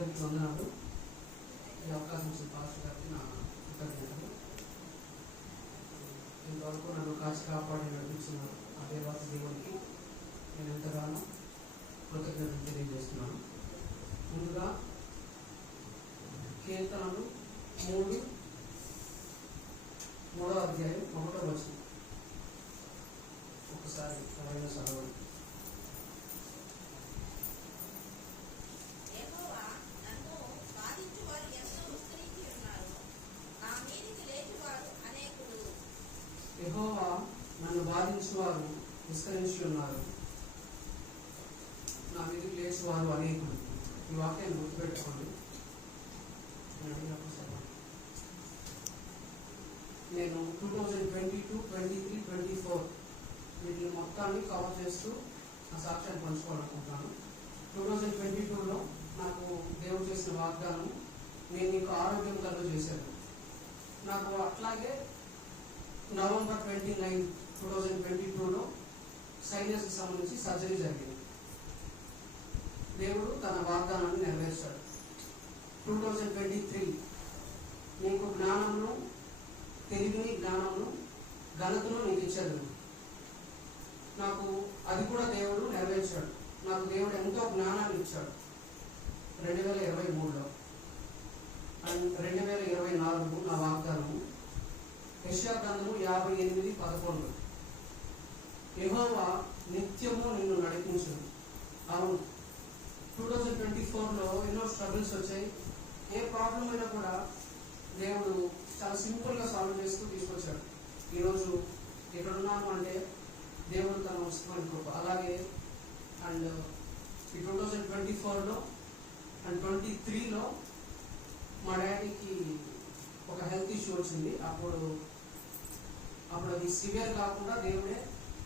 అందరికీ వందనాలు. ఈ అవకాశం ఇచ్చిన పాస్టర్ గారికి నా కృతజ్ఞతలు. ఇంతవరకు నన్ను కాచి కాపాడి నడిపించిన ఆ దేవాసి దేవునికి నేను ఎంతగానో కృతజ్ఞతలు తెలియజేస్తున్నాను. ముందుగా కీర్తనలు 3వ అధ్యాయం 1వ వచనం ఒకసారి ఎవరైనా చదవండి. యెహోవా నన్ను బాధించువారు విస్తరించి ఉన్నారు, నా మీదకి లేచువారు అనేకులు. ఈ వాక్యాన్ని గుర్తుపెట్టుకోండి. నేను 2022, 23, 24 వీటిని మొత్తాన్ని కవర్ చేస్తూ నా సాక్ష్యాన్ని పంచుకోవాలనుకుంటున్నాను. 2022లో నాకు దేవుడు చేసిన వాగ్దానం, నేను నీకు ఆరోగ్యం కలుగు చేశాను. నాకు అట్లాగే నవంబర్ 29, 2022లో సైనస్కి సంబంధించి సర్జరీ జరిగింది. దేవుడు తన వాగ్దానాన్ని నెరవేర్చాడు. 2023 నీకు జ్ఞానమును, తెలివిని, జ్ఞానమును, ఘనతను నీకు ఇచ్చాడు. నాకు అది కూడా దేవుడు నెరవేర్చాడు. నాకు దేవుడు ఎంతో జ్ఞానాన్ని ఇచ్చాడు 2023లో. అండ్ 2024 నా వాగ్దానము యెషయా గ్రంథము 58:11 యెహోవా నిత్యము నిన్ను నడిపించును. అవును, 2024లో ఎన్నో స్ట్రగుల్స్ వచ్చాయి. ఏ ప్రాబ్లం అయినా కూడా దేవుడు చాలా సింపుల్గా సాల్వ్ చేస్తూ తీసుకొచ్చాడు. ఈరోజు ఎక్కడున్నాను అంటే దేవుడు తన వస్తున్న కృప. అలాగే అండ్ ఈ 2024లో అండ్ 23లో మా డాడీకి ఒక హెల్త్ ఇష్యూ వచ్చింది. అప్పుడు అది సివియర్ కాకుండా దేవుడే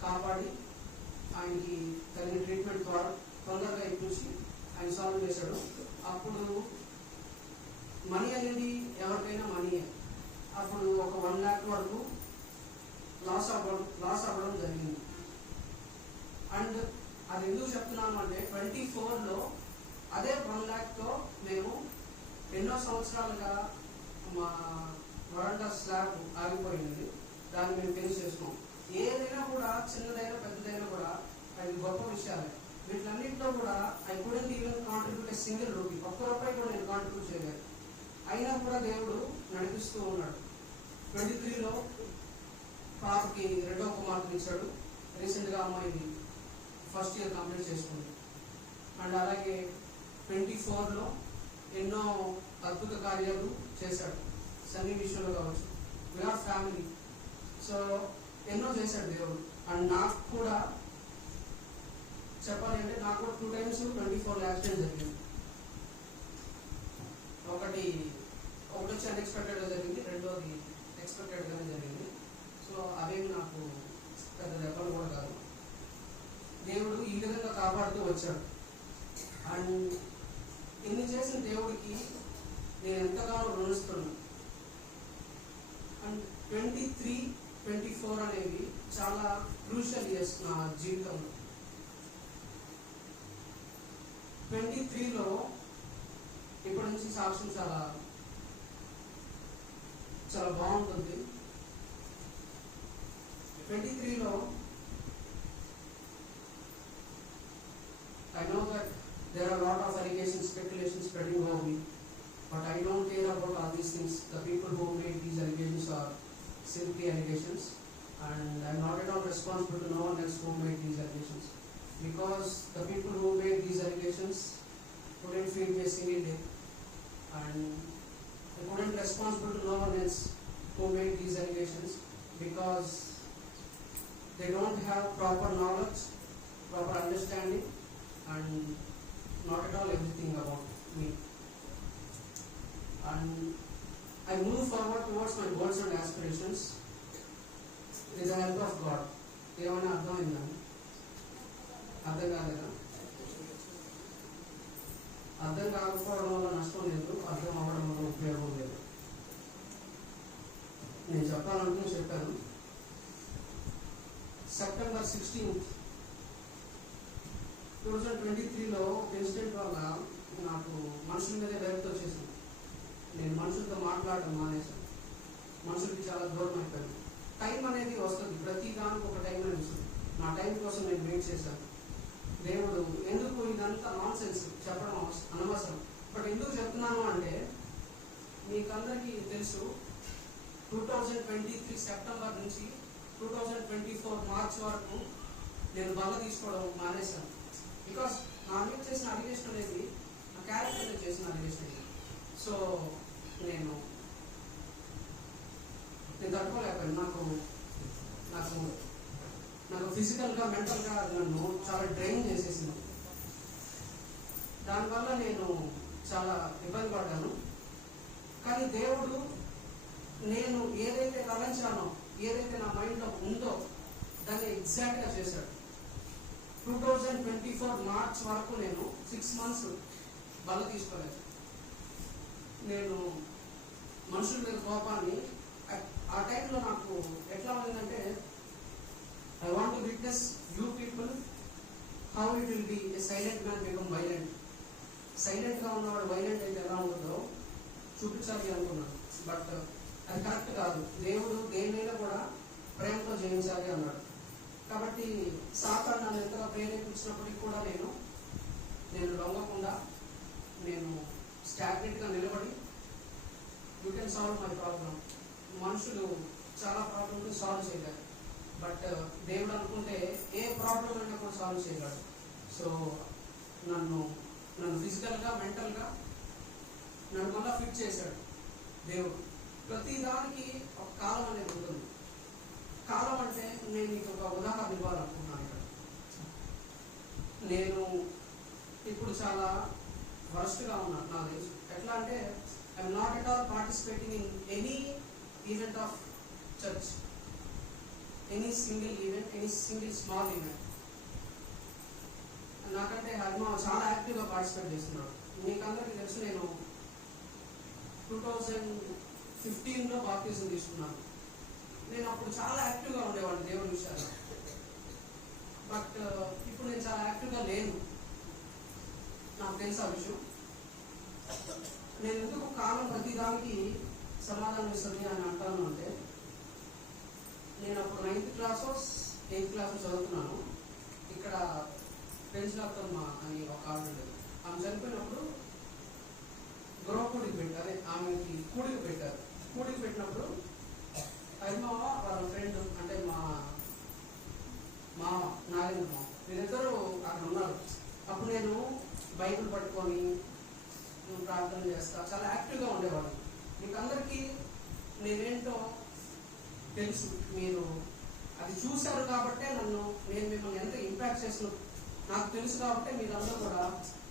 కాపాడి ఆయనకి తగిన ట్రీట్మెంట్ ద్వారా తొందరగా ఇప్పించి ఆయన సాల్వ్ చేశాడు. అప్పుడు మనీ అనేది ఎవరికైనా మనీయే. అప్పుడు ఒక 1 lakh వరకు లాస్ అవ్వడం జరిగింది. అండ్ అది ఎందుకు చెప్తున్నాను అంటే 24లో అదే 1 lakh మేము ఎన్నో సంవత్సరాలుగా మా వరండా స్లాబ్ ఆగిపోయింది. దాన్ని మేము ఫినిష్ చేసుకున్నాం. ఏదైనా కూడా చిన్నదైనా పెద్దదైనా కూడా అది గొప్ప విషయాలే. వీటిలన్నింటిలో కూడా I couldn't even contribute a single rupee, ఒక్క రూపాయి కూడా నేను కాంట్రిబ్యూట్ చేయలేదు. అయినా కూడా దేవుడు నడిపిస్తూ ఉన్నాడు. 23లో పాపకి 2వ కుమార్తెను ఇచ్చాడు. రీసెంట్గా అమ్మాయి ఫస్ట్ ఇయర్ కంప్లీట్ చేసుకుంది. అండ్ అలాగే 24లో ఎన్నో అద్భుత కార్యాలు చేశాడు. సన్నీ విషయంలో కావచ్చు, వీఆర్ ఫ్యామిలీ. సో ఎన్నో చేశాడు దేవుడు. అండ్ నాకు కూడా చెప్పాలి అంటే నాకు 2 times 24 యాక్సిడెంట్ జరిగింది. ఒకటి వచ్చి అన్ఎక్స్పెక్టెడ్గా జరిగింది, రెండోది ఎక్స్పెక్టెడ్గానే జరిగింది. సో అవేమి నాకు పెద్ద దెబ్బలు కూడా కాదు. దేవుడు ఈ విధంగా కాపాడుతూ వచ్చాడు. అండ్ ఇన్ని చేసిన దేవుడికి నేను ఎంతగానో రుణిస్తున్నాను. అండ్ 23, 24 అనేవి చాలా క్రూషియల్ ఇయర్స్ నా జీవితంలో. 23లో ఇప్పటి నుంచి సాక్ష్యం చాలా బాగుంటుంది. 23లో I know that there are a lot of allegations, speculations spreading over me, but I don't care about all these things. The people who made these allegations are simply allegations, and I'm not at all responsible to no one else who made these allegations, because the people who made these allegations couldn't feed me a single day, and they couldn't responsible to no one else who made these allegations, because they don't have proper knowledge, proper understanding, and not at all everything about me. And I move forward towards my goals and aspirations with the help of God. ఏమైనా అర్థమైందా? అర్థం కాలేదా? అర్థం కాకపోవడం వల్ల నష్టం లేదు, అర్థం అవ్వడం వల్ల ఉపయోగం లేదు. నేను చెప్పాలనుకుని చెప్పాను. సెప్టెంబర్ 16, 2023లో ఇన్సిడెంట్ వల్ల నాకు మనుషుల మీదే డైరెక్ట్ వచ్చేసింది. నేను మనుషులతో మాట్లాడడం మానేశాను. మనుషులకి చాలా దూరం అయిపోయాను. టైం అనేది వస్తుంది, ప్రతి దానికి ఒక టైం అనేది వస్తుంది. నా టైం కోసం నేను వెయిట్ చేశాను. దేవుడు ఎందుకు ఇదంతా నాన్ సెన్స్ చెప్పడం అనవసరం. బట్ ఎందుకు చెప్తున్నాను అంటే, మీకందరికీ తెలుసు 2023 సెప్టెంబర్ నుంచి 2024 మార్చ్ వరకు నేను బల్ల తీసుకోవడం మానేశాను. బికాస్ నా మీద చేసిన అలిగేషన్ అనేది నా క్యారెక్టర్ మీద చేసిన అలిగేషన్ అనేది. సో నేను తట్టుకోలేకపోయాను. నాకు ఫిజికల్గా మెంటల్గా నన్ను చాలా డ్రైన్ చేసేసింది. దానివల్ల నేను చాలా ఇబ్బంది పడ్డాను. కానీ దేవుడు నేను ఏదైతే తలంచానో, ఏదైతే నా మైండ్లో ఉందో దాన్ని ఎగ్జాక్ట్గా చేశాడు. 2024 మార్చ్ వరకు నేను 6 మంత్స్ బల్ల తీసుకోలేదు. నేను మనుషుల మీద కోపాన్ని ఆ టైంలో నాకు ఎట్లా ఉందంటే, I want to witness you people how it will be a silent man become violent. సైలెంట్గా ఉన్నవాడు వైలెంట్ అయితే ఎలా ఉంటుందో చూపించాలి అనుకున్నాను. బట్ అది కరెక్ట్ కాదు. దేవుడు దేనినైనా కూడా ప్రేమతో జయించాలి అన్నాడు. కాబట్టి సాతాను నన్ను ఎంతగా ప్రేరేపించినప్పటికీ కూడా నేను లొంగకుండా నేను స్టాగ్నెంట్గా నిలబడి you can solve my problem. మనుషులు చాలా ప్రాబ్లమ్స్ సాల్వ్ చేయలేరు, బట్ దేవుడు అనుకుంటే ఏ ప్రాబ్లం అయినా కూడా సాల్వ్ చేయగలడు. సో నన్ను ఫిజికల్గా మెంటల్గా నన్ను మళ్ళీ ఫిట్ చేశాడు దేవుడు. ప్రతి దానికి ఒక కాలం అనేది ఉంటుంది. కాలం అంటే నేను నీకు ఒక ఉదాహరణ ఇవ్వాలనుకున్నాను. ఇక్కడ నేను ఇప్పుడు చాలా వరస్ట్గా ఉన్నాను. నాకు తెలుసు ఎట్లా అంటే, I'm not at all participating in any event of church, any single event, any single small event. నాకంటే హర్మ చాలా యాక్టివ్గా పార్టిసిపేట్ చేస్తున్నాడు. మీకు అందరికీ తెలుసు, నేను 2015లో బాప్టిజం తీసుకున్నాను. నేను అప్పుడు చాలా యాక్టివ్గా ఉండేవాడిని దేవుడి విషయాలు. బట్ ఇప్పుడు నేను చాలా యాక్టివ్గా లేను. నాకు తెలుసు ఆ విషయం. నేను ఎందుకు కాలం ప్రతిదానికి సమాధానం ఇస్తుంది అని అంటాను అంటే, నేను అప్పుడు 9th క్లాస్ 8th క్లాస్ చదువుతున్నాను. ఇక్కడ పెంచినత్తమ్మ అని ఒక ఆవిడ ఉండేది. ఆమె చనిపోయినప్పుడు గృహకూడికి పెట్టారు. ఆమెకి కూడికి పెట్టారు. కూడికి పెట్టినప్పుడు అమ్మ వాళ్ళ ఫ్రెండ్ అంటే మా మామ నాగేంద్ర మామ, వీళ్ళిద్దరూ అక్కడ ఉన్నారు. అప్పుడు నేను బైబిల్ పట్టుకొని ప్రార్థన చేస్తా, చాలా యాక్టివ్గా ఉండేవాడు. మీకు అందరికీ నేనేంటో తెలుసు, మీరు అది చూశారు కాబట్టే నేను మిమ్మల్ని ఎంత ఇంపాక్ట్ చేసిన నాకు తెలుసు కాబట్టి మీరందరూ కూడా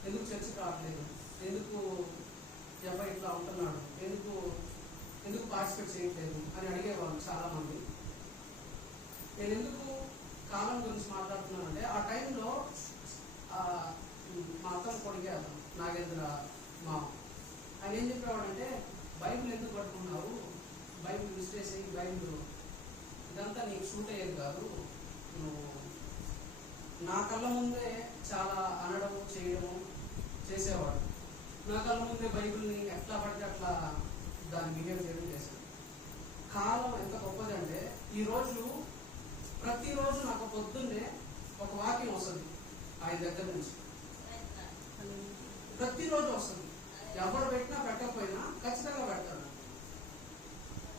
ఎందుకు చర్చకి రావట్లేదు, ఎందుకు అబ్బాయి ఇట్లా ఉంటున్నాడు, ఎందుకు పార్టిసిపేట్ చేయట్లేదు అని అడిగేవాళ్ళు చాలామంది. నేను ఎందుకు కాలం గురించి మాట్లాడుతున్నానంటే, ఆ టైంలో మా అత్తను కొడిగే నాగేంద్ర మా ఆయన ఏం చెప్పేవాడంటే, బైబిల్ ఎందుకు పట్టుకున్నావు, బైబిల్ మిస్టేస్ అయ్యి బైబిల్ ఇదంతా నీకు షూట్ అయ్యేది కాదు, నువ్వు నా కళ్ళ ముందే చాలా అనడం చేయడము చేసేవాడు. నా కళ్ళ ముందే బైబిల్ని ఎట్లా పడితే అట్లా దాన్ని బిహేవ్ చేయడం చేశాను. కాలం ఎంత గొప్పది అంటే, ప్రతిరోజు నాకు పొద్దున్నే ఒక వాక్యం వస్తుంది ఆయన దగ్గర నుంచి. ప్రతిరోజు వస్తుంది. ఎవరు పెట్టినా పెట్టకపోయినా ఖచ్చితంగా పెడతాడు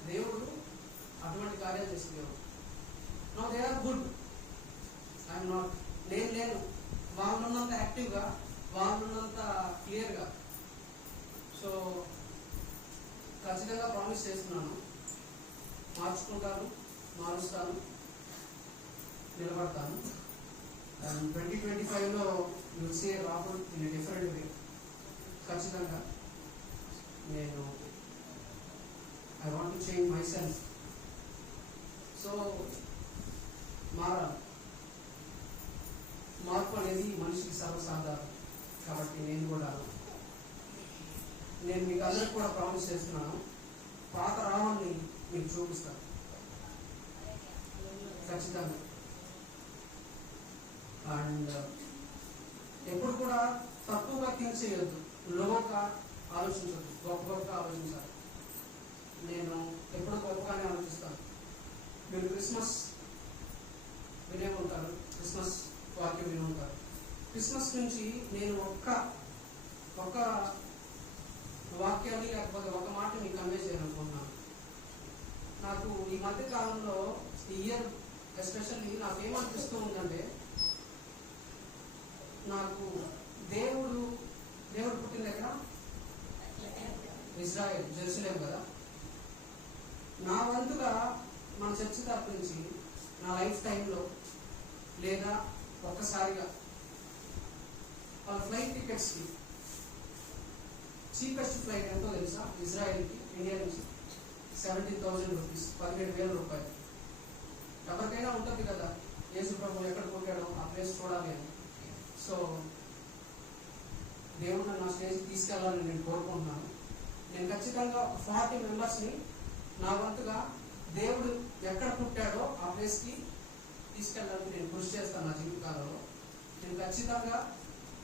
దేవుడు. అటువంటి కార్యాలు చేసే దేవుడు. No they are good, I'm not. నేను వాళ్ళున్నంత యాక్టివ్గా, వాళ్ళున్నంత క్లియర్గా. సో ఖచ్చితంగా ప్రామిస్ చేస్తున్నాను, మార్చుకుంటాను, మారుస్తాను, నిలబడతాను. 2025లో you see Rahul in different way. ఖచ్చితంగా నేను I want to change myself. So మారాలి. మార్పు అనేది మనిషికి సర్వసాధారణం. కాబట్టి నేను మీకు అందరికి కూడా ప్రామిస్ చేస్తున్నాను, పాత రావాన్ని మీకు చూపిస్తాను ఖచ్చితంగా. అండ్ ఎప్పుడు కూడా తక్కువగా థింక్ చేయొద్దు. లోగా ఆలోచించదు, గొప్పగా ఆలోచించాలి. నేను ఎప్పుడు గొప్పగానే ఆలోచిస్తాను. మీరు క్రిస్మస్ వినే ఉంటారు, క్రిస్మస్ వాక్యం విని ఉంటారు. క్రిస్మస్ నుంచి నేను ఒక్క వాక్యాన్ని లేకపోతే ఒక మాట మీకు కన్వే చేయాలనుకుంటున్నాను. నాకు ఈ మధ్య కాలంలో ఈ ఇయర్ ఎస్పెషల్లీ నాకేమనిపిస్తూ ఉందంటే, నాకు దేవుడు పుట్టిన దగ్గర ఇజ్రాయెల్, జెరూసలేం కదా. నా వంతుగా మన చర్చ్ తరపు నుంచి నా లైఫ్ టైంలో లేదా ఒక్కసారిగా వాళ్ళ ఫ్లైట్ టికెట్స్కి చీపెస్ట్ ఫ్లైట్ ఎంతో తెలుసా? ఇజ్రాయెల్కి ఇండియా నుంచి 17,000 రూపీస్, 17,000 రూపాయలు. ఎవరికైనా ఉంటుంది కదా, యేసు ప్రభు ఎక్కడ పుట్టాడో ఆ ప్లేస్ చూడాలి అని. సో దేవుడు నా స్టేజ్ తీసుకెళ్లాలని నేను కోరుకుంటున్నాను. నేను ఖచ్చితంగా 40 మెంబర్స్ని నా వంతుగా దేవుడు ఎక్కడ పుట్టాడో ఆ ప్లేస్కి తీసుకెళ్ళాలని నేను కృషి చేస్తాను. నా జీవితకాలంలో నేను ఖచ్చితంగా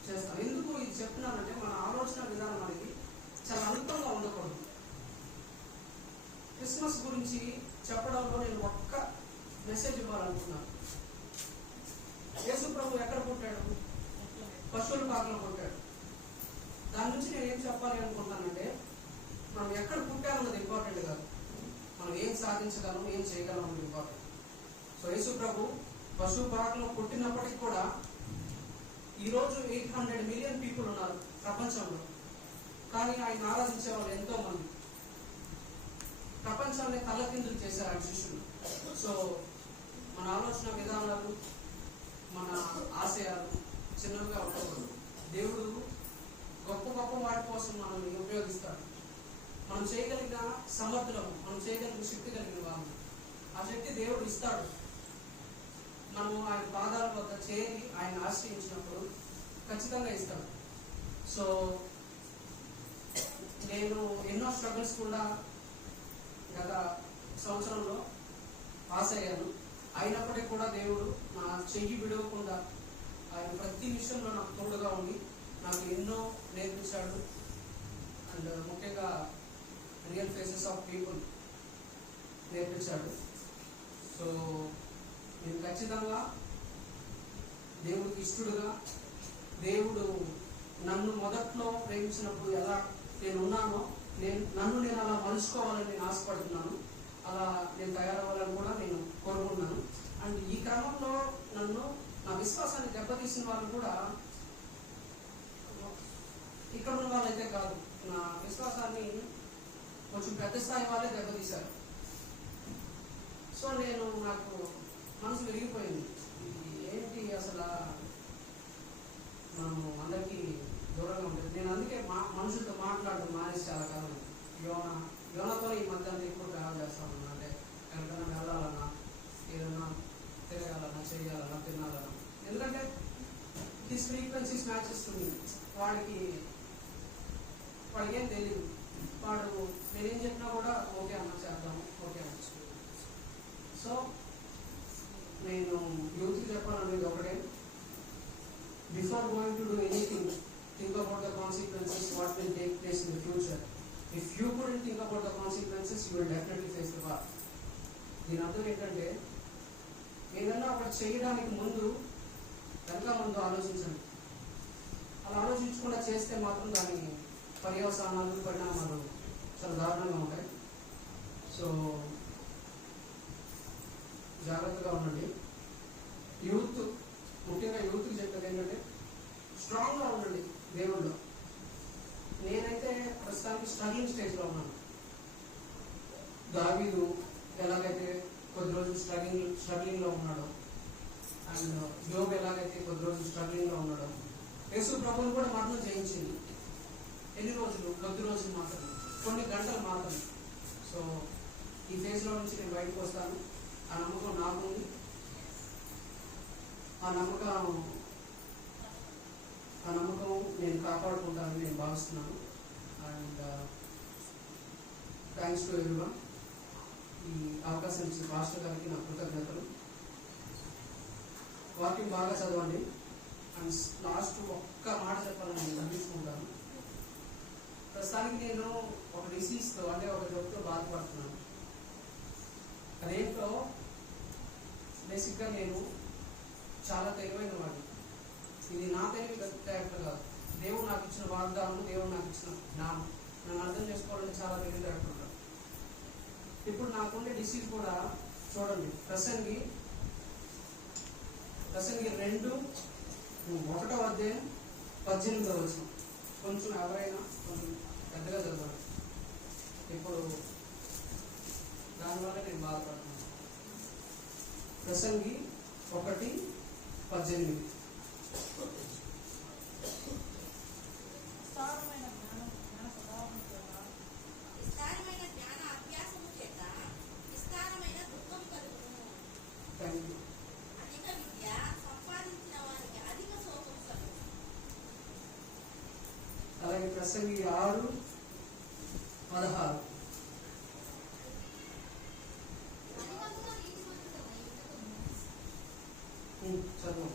చేస్తాను. ఎందుకు ఇది చెప్తున్నానంటే, మన ఆలోచన విధానం అనేది చాలా అల్పంగా ఉండకూడదు. క్రిస్మస్ గురించి చెప్పడంలో నేను ఒక్క మెసేజ్ ఇవ్వాలనుకున్నాను. యేసు ప్రభు ఎక్కడ పుట్టాడు? పశువుల పాకలో పుట్టాడు. దాని నుంచి నేను ఏం చెప్పాలి అనుకుంటానంటే, మనం ఎక్కడ పుట్టామన్నది ఇంపార్టెంట్ కాదు, మనం ఏం సాధించగలం, ఏం చేయగలం అన్నది ఇంపార్టెంట్. సో యేసు ప్రభు పశువు పాకలో పుట్టినప్పటికీ కూడా ఈరోజు 800 మిలియన్ పీపుల్ ఉన్నారు ప్రపంచంలో. కానీ ఆయన ఆరాధించే వాళ్ళు ఎంతో మంది. ప్రపంచాన్ని తల్లకిందులు చేశారు ఆయన శిష్యులు. సో మన ఆలోచన విధానాలు, మన ఆశయాలు చిన్నవిగా ఉండకూడదు. దేవుడు గొప్ప గొప్ప వాటి కోసం మనల్ని ఉపయోగిస్తాడు. మనం చేయగలిగిన సమర్థులము, మనం చేయగలిగిన శక్తి కలిగిన వాళ్ళు, ఆ శక్తి దేవుడు ఇస్తాడు. మనము ఆయన పాదాల వద్ద చేరి ఆయన ఆశ్రయించినప్పుడు ఖచ్చితంగా ఇస్తాడు. సో నేను ఎన్నో స్ట్రగుల్స్ కూడా గత సంవత్సరంలో పాస్ అయ్యాను. అయినప్పటికీ కూడా దేవుడు నా చెయ్యి విడవకుండా ఆయన ప్రతి విషయంలో నాకు తోడుగా ఉండి నాకు ఎన్నో నేర్పించాడు. అండ్ ముఖ్యంగా రియల్ ఫేసెస్ ఆఫ్ పీపుల్ నేర్పించాడు. సో నేను ఖచ్చితంగా దేవుడికి ఇష్టడుగా, దేవుడు నన్ను మొదట్లో ప్రేమించినప్పుడు ఎలా నేను ఉన్నానో నన్ను అలా మలుచుకోవాలని నేను ఆశపడుతున్నాను. అలా నేను తయారవ్వాలని కూడా నేను కోరుకుంటున్నాను. అండ్ ఈ క్రమంలో నా విశ్వాసాన్ని దెబ్బతీసిన వాళ్ళు కూడా ఇక్కడ ఉన్న వాళ్ళైతే కాదు, నా విశ్వాసాన్ని కొంచెం పెద్ద స్థాయి వాళ్ళే దెబ్బతీశారు. సో నాకు మనసు విరిగిపోయింది. ఏంటి అసలు మనము అందరికీ దూరంగా ఉంటుంది. నేను అందుకే మనుషులతో మాట్లాడడం మానేసి చాలా కాలం. యోనతో ఈ మధ్య ఎక్కువ ట్రావెల్ చేస్తాను. అంటే ఎక్కడికైనా వెళ్ళాలన్నా, ఏదైనా తిరగాలన్నా, చేయాలన్నా, తినాలన్నా. ఎందుకంటే his frequencies matches to me. వాడికి ఏం తెలియదు. వాడు నేనేం చెప్పినా కూడా ఓకే అన్న చేద్దాము, ఓకే అన్న. సో నేను యూత్కి చెప్పాలనేది ఒకటే, before going to do anything, think about the consequences, what will take place in the future. If you couldn't think about the consequences, you will definitely face the path. దీని అర్థం ఏంటంటే, ఏదన్నా ఒకటి చేయడానికి ముందు ఆలోచించండి. అలా ఆలోచించకుండా చేస్తే మాత్రం దాని పర్యవసానాలు, పరిణామాలు చాలా దారుణంగా ఉంటాయి. సో జాగ్రత్తగా ఉండండి. ముఖ్యంగా యూత్కి చెప్పేది ఏంటంటే, స్ట్రాంగ్గా ఉండండి దేవుళ్ళు. నేనైతే ప్రస్తుతానికి స్ట్రగ్లింగ్ స్టేజ్లో ఉన్నాను. దావీదు ఎలాగైతే కొద్ది రోజులు స్ట్రగ్లింగ్లో ఉన్నాడో, అండ్ యోబు ఎలాగైతే కొద్ది రోజులు స్ట్రగ్లింగ్లో ఉన్నాడో, యేసు ప్రభువును కూడా మరణం జయించింది. ఎన్ని రోజులు? కొద్ది రోజులు మాత్రమే, కొన్ని గంటలు మాత్రమే. సో ఈ ఫేజ్లో నుంచి నేను బయటకు వస్తాను. ఆ నమ్మకం నాకుంది. ఆ నమ్మకం నేను కాపాడుకుంటానని నేను భావిస్తున్నాను. And thanks to everyone. ఈ అవకాశం ఇచ్చిన పాస్టర్ గారికి నా కృతజ్ఞతలు. వాక్యం బాగా చదవండి. అండ్ లాస్ట్ ఒక్క మాట చెప్పాలని నేను అందించుకుంటాను. ప్రస్తుతానికి నేను ఒక డిసీజ్తో అంటే ఒక జబ్బుతో బాధపడుతున్నాను. అదేంటో బేసిక్గా నేను చాలా తెలివైన వాడిని. ఇది నా తెలివి కరెక్ట్ కాదు, దేవుడు నాకు ఇచ్చిన వాగ్దానం, దేవుడు నాకు ఇచ్చిన జ్ఞానం. నన్ను అర్థం చేసుకోవాలంటే చాలా తెలివి కరెక్ట్. ఇప్పుడు నాకుండే డిసీజ్ కూడా చూడండి, ప్రసంగి 2:1-18 కొంచెం ఎవరైనా కొంచెం పెద్దగా చదవాలి. ఇప్పుడు దానివల్ల నేను బాధపడుతున్నాను. ప్రసంగి 1:18. అలాగే ప్రసంగి 6:16. చదువు.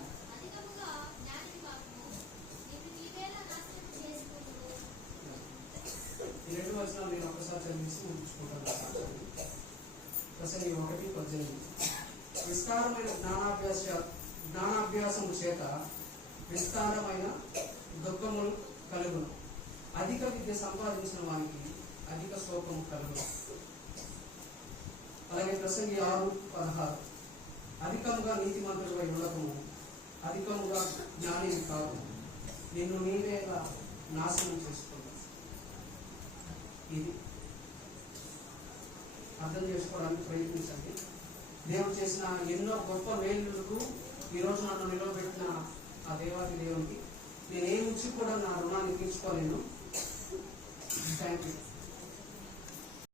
ఈ 2 వచనాలు నేను ఒక్కసారి చదివేసి ఉంచుకుంటాను. ప్రసంగి 1:18. విస్తారమైన జ్ఞానాభ్యాసము చేత విస్తారమైన దుఃఖములు కలుగును. అధిక విద్య సంపాదించిన వానికి అధిక శోకము కలుగును. అలాగే ప్రసంగి 6:16. అధికముగా నీతిమంతుడు ఉండకము, అధికముగా జ్ఞాని కాదు, నిన్ను నీవేగా నాశనం చేసుకున్నావు. ఇది అర్థం చేసుకోవడానికి ప్రయత్నించండి. దేవుడు చేసిన ఎన్నో గొప్ప మేలులకు ఈరోజు నన్ను నిలవబెట్టిన ఆ దేవాది దేవునికి నేనేమి ఇచ్చి కూడా నా రుణాన్ని తీర్చుకోలేను. Thank you.